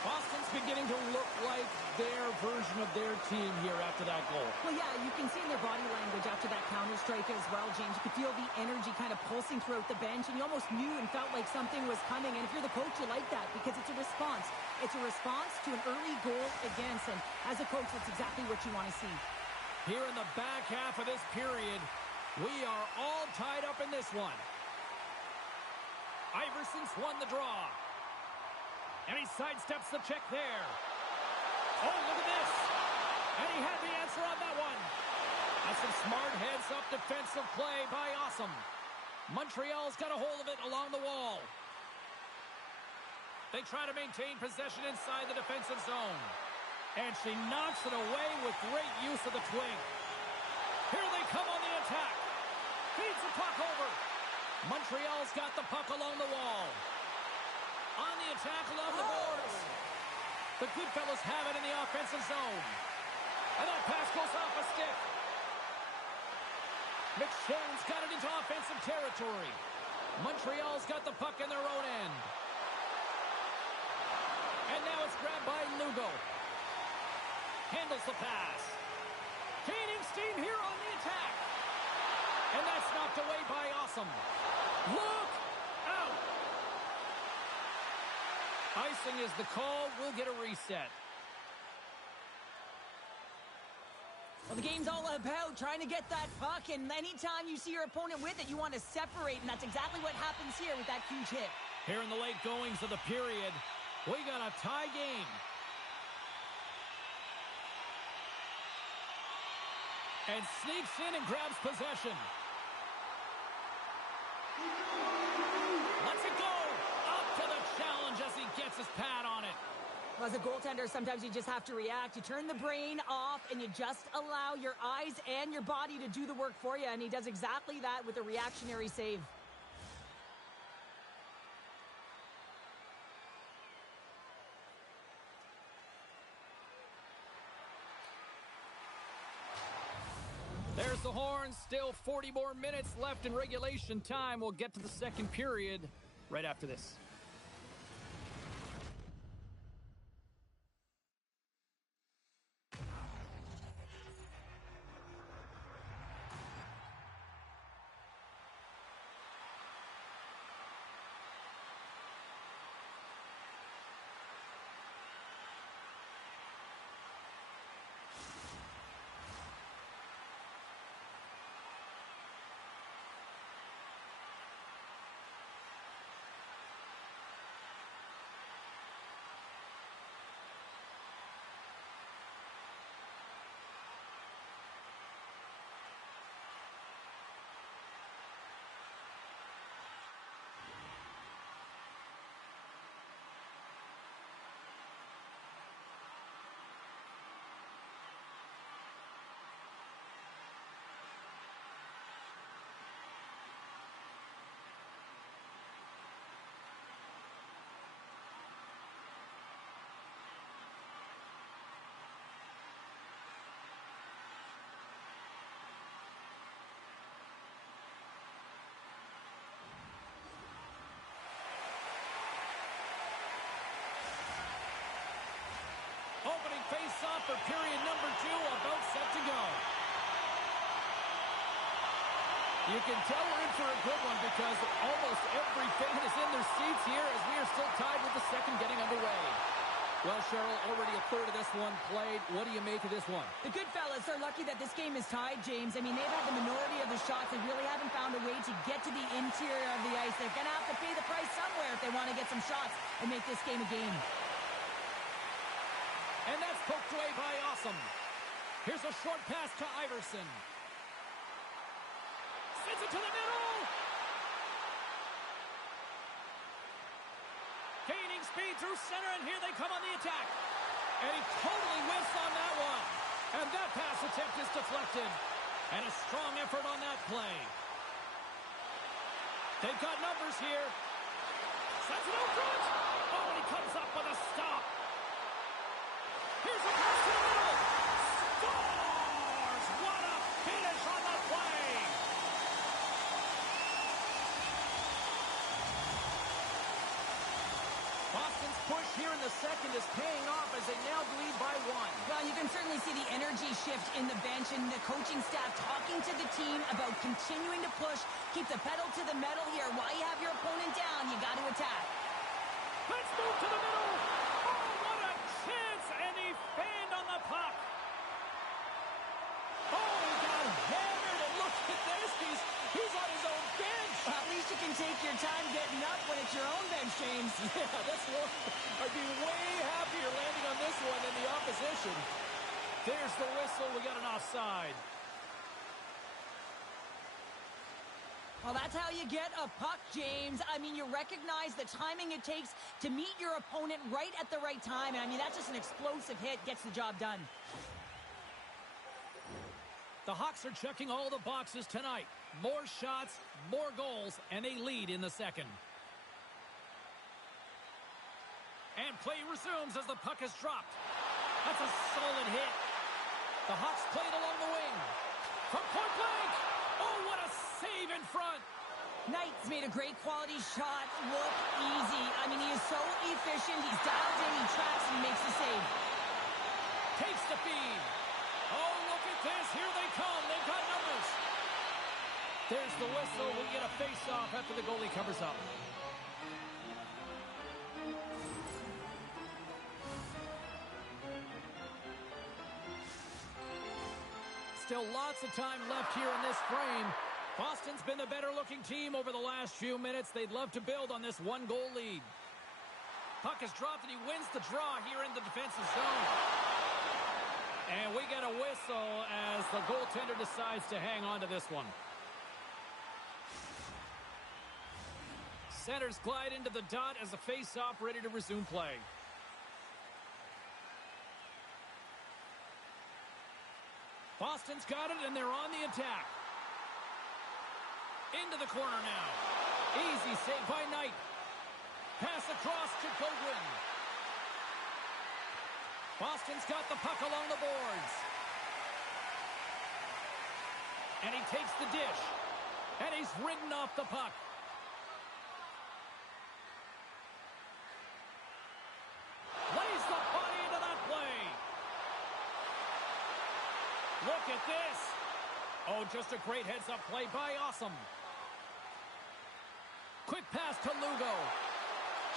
Boston's beginning to look like their version of their team here after that goal. Well, yeah, you can see in their body language after that counter strike as well, James. You could feel the energy kind of pulsing throughout the bench, and you almost knew and felt like something was coming. And if you're the coach, you like that because it's a response. It's a response to an early goal against, and as a coach, that's exactly what you want to see. Here in the back half of this period, we are all tied up in this one. Iverson's won the draw. And he sidesteps the check there. Oh, look at this. And he had the answer on that one. That's some smart heads-up defensive play by Awesome. Montreal's got a hold of it along the wall. They try to maintain possession inside the defensive zone. And she knocks it away with great use of the twing. Here they come on the attack. Feeds the puck over. Montreal's got the puck along the wall. On the attack along the boards. The Goodfellas have it in the offensive zone. And that pass goes off a stick. McShane's got it into offensive territory. Montreal's got the puck in their own end. And now it's grabbed by Lugo. Handles the pass. Gaining steam here on the attack. And that's knocked away by Awesome. Look out! Icing is the call. We'll get a reset. Well, the game's all about trying to get that puck, and anytime you see your opponent with it, you want to separate, and that's exactly what happens here with that huge hit. Here in the late goings of the period, we got a tie game. And sneaks in and grabs possession. Lets it go. Up to the challenge as he gets his pad on it. Well, as a goaltender, sometimes you just have to react. You turn the brain off, and you just allow your eyes and your body to do the work for you, and he does exactly that with a reactionary save. There's the horn. Still 40 more minutes left in regulation time. We'll get to the second period right after this. Opening face-off for period number 2, about set to go. You can tell we're in for a good one because almost every fan is in their seats here as we are still tied with the second getting underway. Well, Cheryl, already a third of this one played. What do you make of this one? The Goodfellas are lucky that this game is tied, James. I mean, they've had the minority of the shots. They really haven't found a way to get to the interior of the ice. They're going to have to pay the price somewhere if they want to get some shots and make this game a game. And that's poked away by Awesome. Here's a short pass to Iverson. Sends it to the middle. Gaining speed through center, and here they come on the attack. And he totally whiffs on that one. And that pass attempt is deflected. And a strong effort on that play. They've got numbers here. Sends it out front. Oh, and he comes up with a stop. Here's a pass to the middle. Scores! What a finish on the play! Boston's push here in the second is paying off as they now lead by 1. Well, you can certainly see the energy shift in the bench and the coaching staff talking to the team about continuing to push, keep the pedal to the metal here. While you have your opponent down, you got to attack. Let's move to the middle. Oh, what a chance, and he fanned on the puck. Oh, he got hammered, and look at this. He's on his own bench. Well, at least you can take your time getting up when it's your own bench, James. Yeah, that's one. I'd be way happier landing on this one than the opposition. There's the whistle. We got an offside. Well, that's how you get a puck, James. I mean, you recognize the timing it takes to meet your opponent right at the right time. And I mean, that's just an explosive hit, gets the job done. The Hawks are checking all the boxes tonight. More shots, more goals, and they lead in the second. And play resumes as the puck is dropped. That's a solid hit. The Hawks play it along the wing. From point blank. Oh, what a save in front. Knight's made a great quality shot look easy. I mean, he is so efficient. He's dialed in, he tracks, and he makes the save. Takes the feed. Oh, look at this. Here they come. They've got numbers. There's the whistle. We get a face-off after the goalie covers up. Still lots of time left here in this frame. Boston's been the better-looking team over the last few minutes. They'd love to build on this one-goal lead. Puck is dropped, and he wins the draw here in the defensive zone. And we get a whistle as the goaltender decides to hang on to this one. Centers glide into the dot as a face-off ready to resume play. Boston's got it, and they're on the attack. Into the corner now. Easy save by Knight. Pass across to Goldwyn. Boston's got the puck along the boards. And he takes the dish. And he's ridden off the puck. Lays the body into that play. Look at this. Oh, just a great heads-up play by Awesome. Quick pass to Lugo.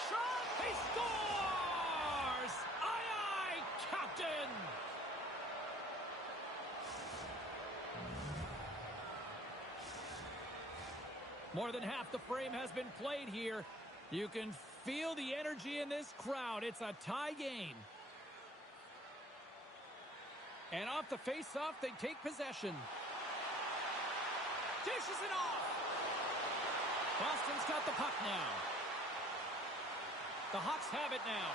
Shot! He scores! Aye, aye, Captain! More than half the frame has been played here. You can feel the energy in this crowd. It's a tie game. And off the face-off, they take possession. Dishes it off. Boston's got the puck now. The Hawks have it now.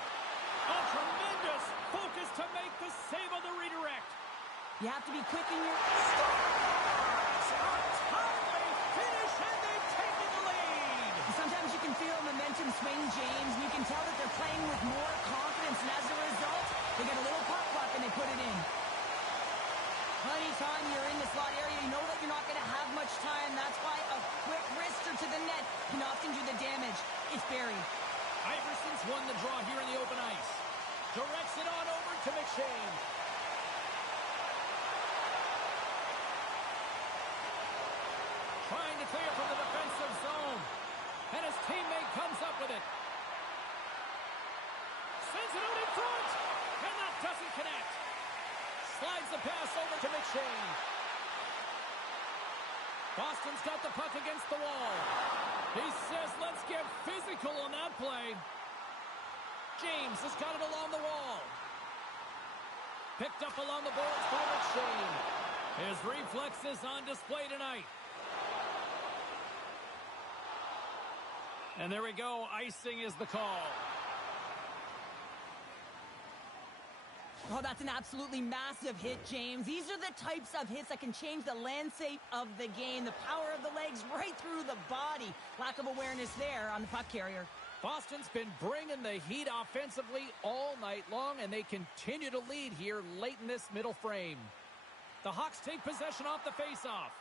A tremendous focus to make the save on the redirect. You have to be quick in your... Scores! A timely finish, and they've taken the lead. Sometimes you can feel momentum swing, James. You can tell that they're playing with more confidence, and as a result, they get a little puck luck and they put it in. Anytime you're in the slot area, you know that you're not going to have much time. That's why a quick wrister to the net can often do the damage. It's buried. Iverson's won the draw here in the open ice. Directs it on over to McShane. Trying to clear from the defensive zone. And his teammate comes up with it. Sends it out in front. And that doesn't connect. Slides the pass over to McShane. Boston's got the puck against the wall. He says, let's get physical on that play. James has got it along the wall. Picked up along the boards by McShane. His reflexes on display tonight. And there we go. Icing is the call. Oh, that's an absolutely massive hit, James. These are the types of hits that can change the landscape of the game. The power of the legs right through the body. Lack of awareness there on the puck carrier. Boston's been bringing the heat offensively all night long, and they continue to lead here late in this middle frame. The Hawks take possession off the faceoff.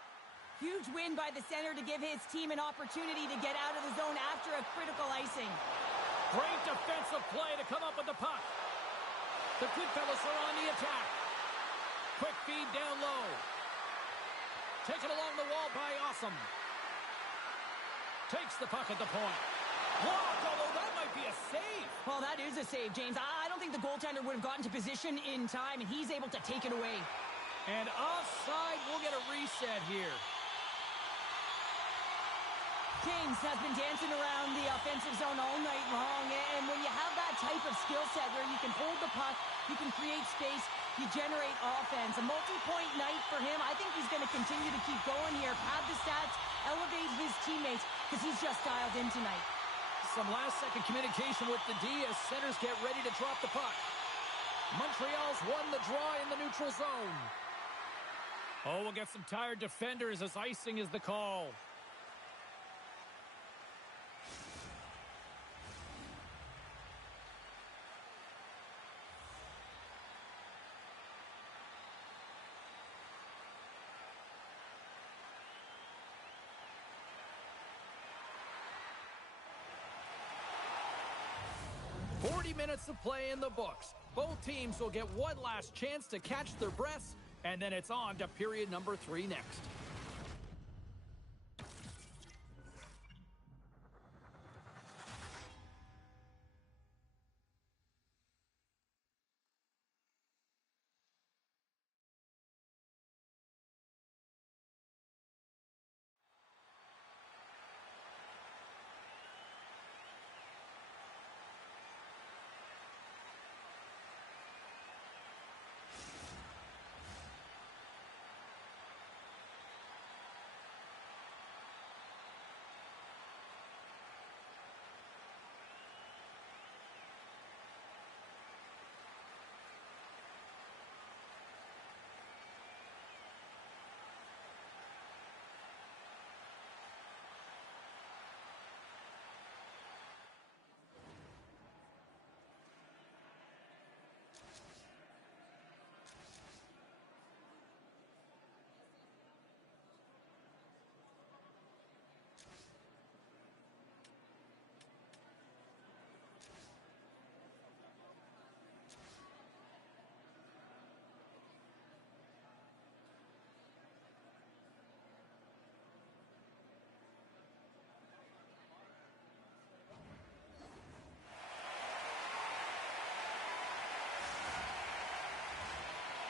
Huge win by the center to give his team an opportunity to get out of the zone after a critical icing. Great defensive play to come up with the puck. The Goodfellas are on the attack. Quick feed down low. Taken along the wall by Awesome. Takes the puck at the point. Blocked, although that might be a save. Well, that is a save, James. I don't think the goaltender would have gotten to position in time, and he's able to take it away. And offside, we'll get a reset here. James has been dancing around the offensive zone all night long, and when you have that type of skill set where you can hold the puck, you can create space, you generate offense. A multi-point night for him. I think he's going to continue to keep going here, pad the stats, elevate his teammates, because he's just dialed in tonight. Some last-second communication with the D as centers get ready to drop the puck. Montreal's won the draw in the neutral zone. Oh, we'll get some tired defenders as icing is the call. Minutes of play in the books. Both teams will get one last chance to catch their breaths, and then it's on to period number 3 next.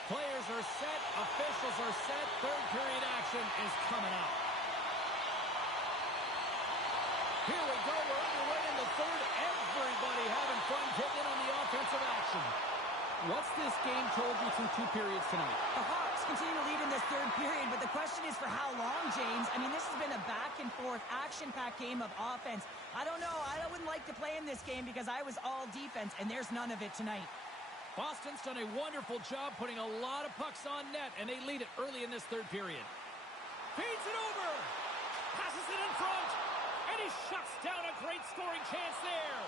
Players are set, officials are set, third period action is coming up. Here we go, we're underway in the third. Everybody having fun getting in on the offensive action. What's this game told you through 2 periods tonight? The Hawks continue to lead in this third period, but the question is for how long, James? I mean, this has been a back-and-forth, action-packed game of offense. I don't know. I wouldn't like to play in this game because I was all defense, and there's none of it tonight. Boston's done a wonderful job putting a lot of pucks on net, and they lead it early in this third period. Feeds it over. Passes it in front. And he shuts down a great scoring chance there.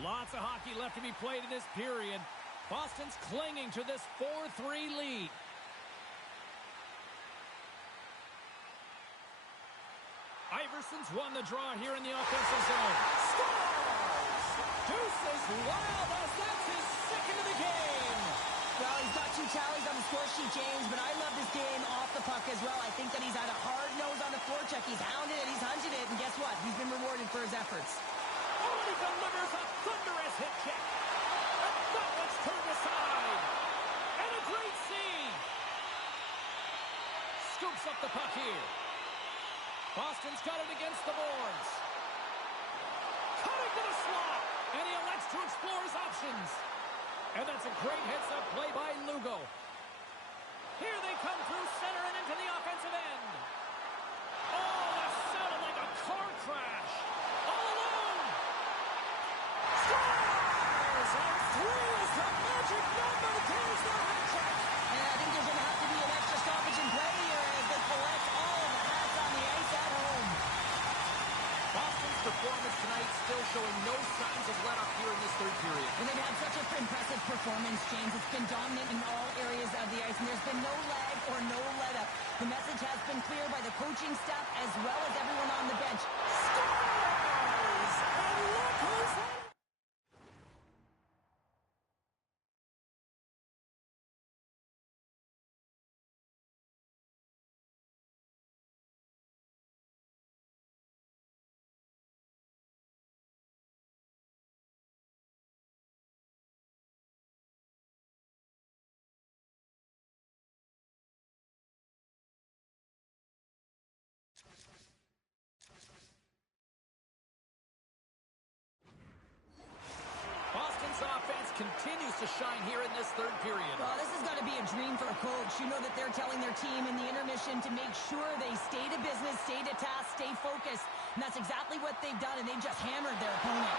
Lots of hockey left to be played in this period. Boston's clinging to this 4-3 lead. Iverson's won the draw here in the offensive zone. Scores! Deuces wild as that's his second of the game. Well, he's got 2 tallies on the score sheet, James, but I love this game off the puck as well. I think that he's had a hard nose on the forecheck. He's hounded it, he's hunted it, and guess what? He's been rewarded for his efforts. Oh, he delivers a thunderous hit check. And that one's turned aside. And a great save. Scoops up the puck here. Boston's got it against the boards. Cutting to the slot. And he elects to explore his options. And that's a great heads-up play by Lugo. Here they come through center and into the offensive end. Oh, that sounded like a car crash. All alone. Scores! And 3 is the magic number. There's their hat trick. And I think there's going to have to be an extra stoppage in play here as they collect all of the hats on the ice at home. Boston's performance tonight still showing no signs of let-up here in this third period. And they've had such an impressive performance, James. It's been dominant in all areas of the ice, and there's been no lag or no let-up. The message has been clear by the coaching staff as well as everyone on the bench. Scores! And look who's hitting! Boston's offense continues to shine here in this third period. Well, this has got to be a dream for a coach. You know that they're telling their team in the intermission to make sure they stay to business, stay to task, stay focused. And that's exactly what they've done, and they've just hammered their opponent.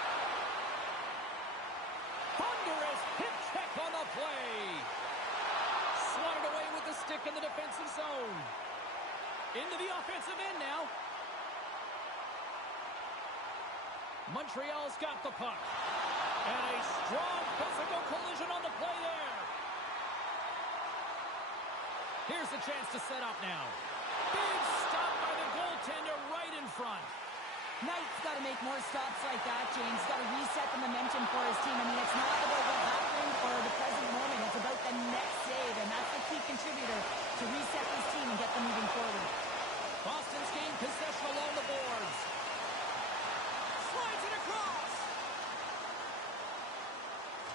Thunderous hip check on the play. Swatted away with the stick in the defensive zone. Into the offensive end now. Montreal's got the puck. And a strong physical collision on the play there. Here's a chance to set up now. Big stop by the goaltender right in front. Knight's got to make more stops like that, James. He's got to reset the momentum for his team. I mean, it's not about what happened or the present moment. It's about the next save, and that's the key contributor to reset this team and get them moving forward. Boston's gained possession along the boards. Slides it across.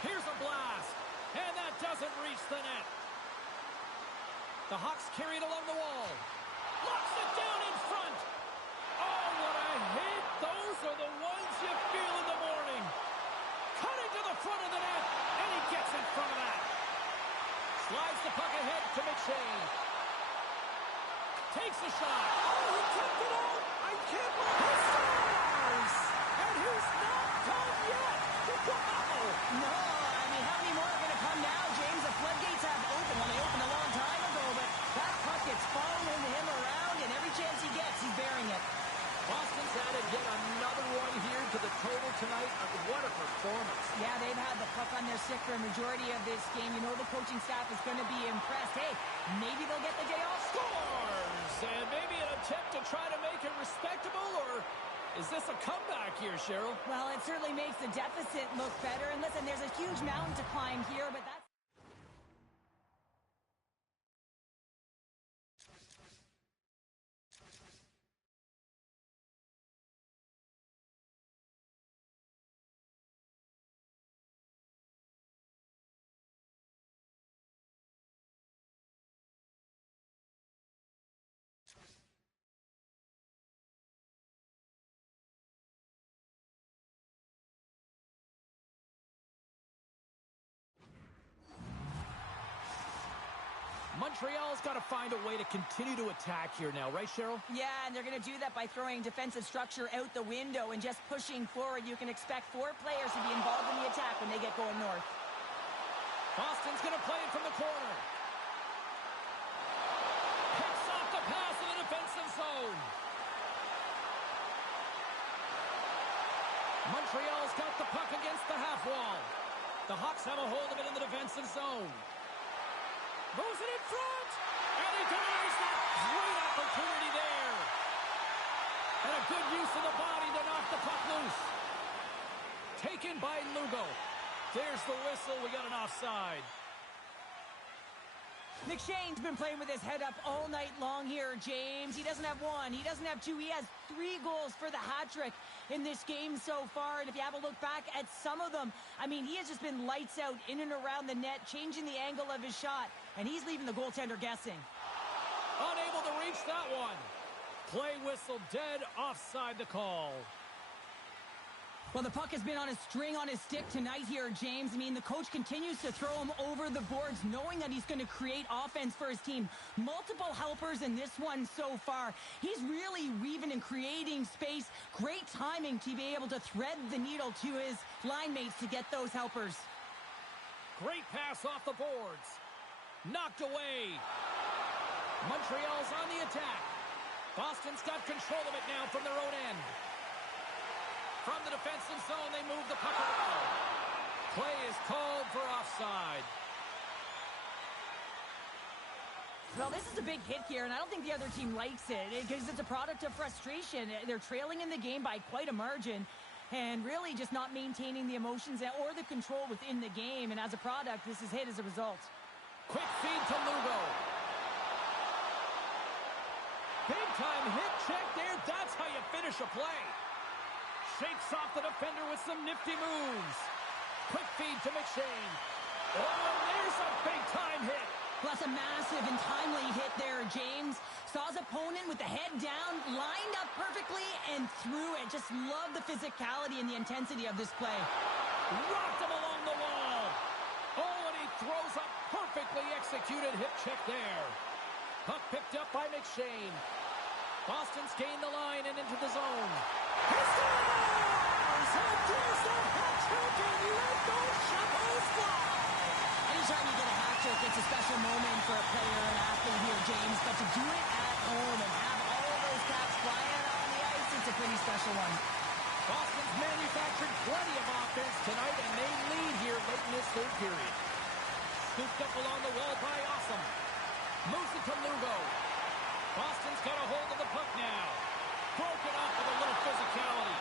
Here's a blast, and that doesn't reach the net. The Hawks carry it along the wall. Locks it down in front. Oh, what a hit. Those are the ones you feel in the morning. Cutting to the front of the net, and he gets in front of that. Slides the puck ahead to McShane. Takes a shot. Oh, he tipped it out. I can't believe he scores. And he's not done yet. Wow. No, I mean, how many more are going to come now, James? The floodgates have opened. Well, they opened a long time ago, but that puck gets following him around, and every chance he gets, he's bearing it. Boston's added yet another one here to the total tonight. What a performance. Yeah, they've had the puck on their stick for a majority of this game. You know the coaching staff is going to be impressed. Hey, maybe they'll get the day off. Scores! And maybe an attempt to try to make it respectable, or is this a comeback here, Cheryl? Well, it certainly makes the deficit look better. And listen, there's a huge mountain to climb here, but that's... Montreal's got to find a way to continue to attack here now, right, Cheryl? Yeah, and they're going to do that by throwing defensive structure out the window and just pushing forward. You can expect 4 players to be involved in the attack when they get going north. Boston's going to play it from the corner. Picks off the pass in the defensive zone. Montreal's got the puck against the half wall. The Hawks have a hold of it in the defensive zone. Moves it in front, and he denies that. Great opportunity there. And a good use of the body to knock the puck loose. Taken by Lugo. There's the whistle. We got an offside. McShane's been playing with his head up all night long here, James. He doesn't have 1. He doesn't have 2. He has 3 goals for the hat trick in this game so far. And if you have a look back at some of them, I mean, he has just been lights out in and around the net, changing the angle of his shot. And he's leaving the goaltender guessing. Unable to reach that one. Play whistle dead. Offside the call. Well, the puck has been on a string on his stick tonight here, James. I mean, the coach continues to throw him over the boards, knowing that he's going to create offense for his team. Multiple helpers in this one so far. He's really weaving and creating space. Great timing to be able to thread the needle to his line mates to get those helpers. Great pass off the boards. Knocked away. Montreal's on the attack. Boston's got control of it now from their own end. From the defensive zone, they move the puck around. Play is called for offside. Well, this is a big hit here, and I don't think the other team likes it because it's a product of frustration. They're trailing in the game by quite a margin and really just not maintaining the emotions or the control within the game. And as a product, this is hit as a result. Quick feed to Lugo. Big time hit check there. That's how you finish a play. Shakes off the defender with some nifty moves. Quick feed to McShane. Oh, and there's a big time hit. Well, that's a massive and timely hit there, James. Saw his opponent with the head down, lined up perfectly, and threw it. Just love the physicality and the intensity of this play. Rocked him along the wall. Oh, and he throws a perfectly executed hip check there. Puck picked up by McShane. Boston's gained the line and into the zone. He scores! And there's the hat trick, and let those Chapeaus fly! Anytime you get a hat trick, it's a special moment for a player and athlete here, James. But to do it at home and have all of those caps flying on the ice, it's a pretty special one. Boston's manufactured plenty of offense tonight, and they lead here late in this third period. Scooped up along the wall by Awesome. Moves it to Lugo. Boston's got a hold of the puck now. Broken up with a little physicality.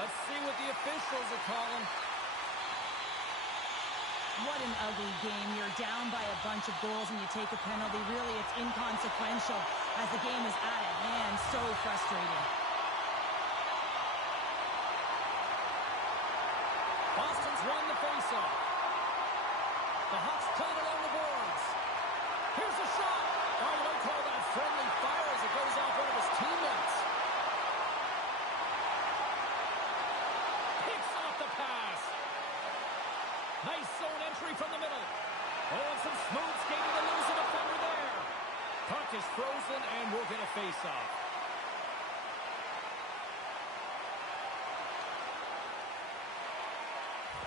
Let's see what the officials are calling. What an ugly game. You're down by a bunch of goals and you take a penalty. Really, it's inconsequential as the game is out of hand. So frustrating. Boston's won the faceoff. The Hawks played along the boards. Here's a shot. Oh, you might call that friendly fire as it goes off one of his teammates. Picks off the pass. Nice zone entry from the middle. Oh, and some smooth skating to lose a defender there. Puck is frozen, and we'll get a face-off.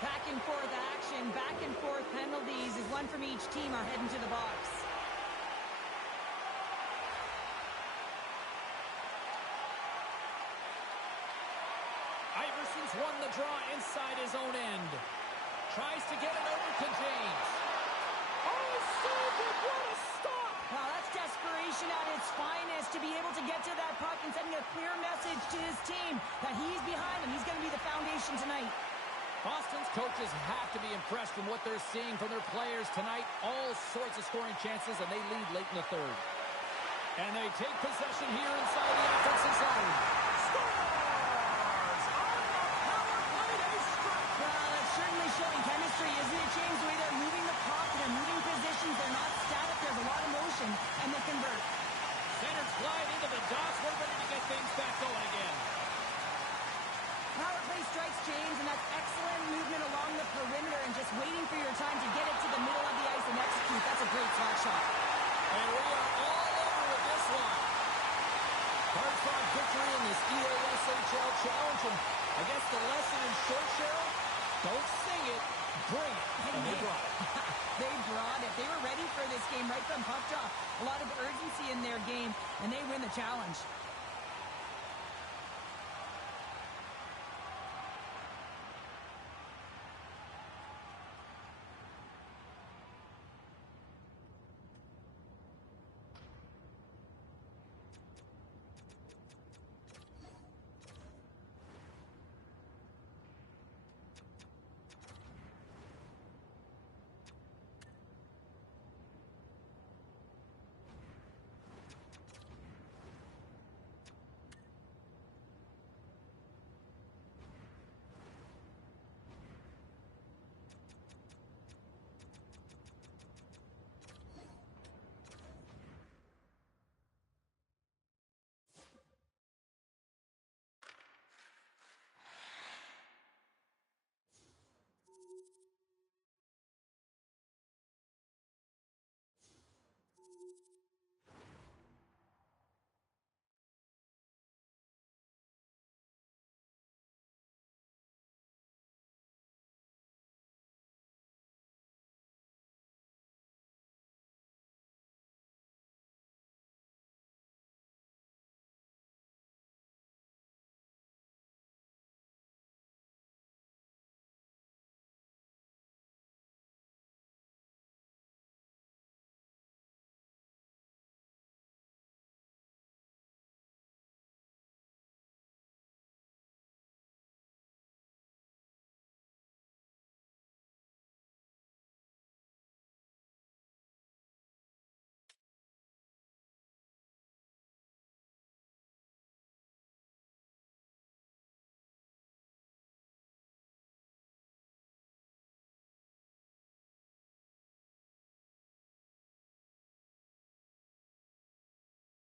Back and forth action, back and forth penalties as one from each team are heading to the box. Iverson's won the draw inside his own end. Tries to get it over to James. Oh, saved it! What a stop! Well, that's desperation at its finest to be able to get to that puck and sending a clear message to his team that he's behind him. He's going to be the foundation tonight. Boston's coaches have to be impressed from what they're seeing from their players tonight. All sorts of scoring chances, and they lead late in the third. And they take possession here inside the offensive zone. Scores! On the power play, they strike. Well, it's certainly showing chemistry, isn't it, James? The way they're moving the puck, they're moving positions, they're not static, there's a lot of motion, and they convert. Centers glide into the dots. We're ready to get things back going again. Power play strikes, James, and that's excellent movement along the perimeter and just waiting for your time to get it to the middle of the ice and execute. That's a great slot shot. And we are all over with this one. Hard-fought victory in this THL Challenge, and I guess the lesson in short, Cheryl, don't sing it, bring it. And they brought it. They brought it. They were ready for this game right from puck drop. A lot of urgency in their game, and they win the challenge.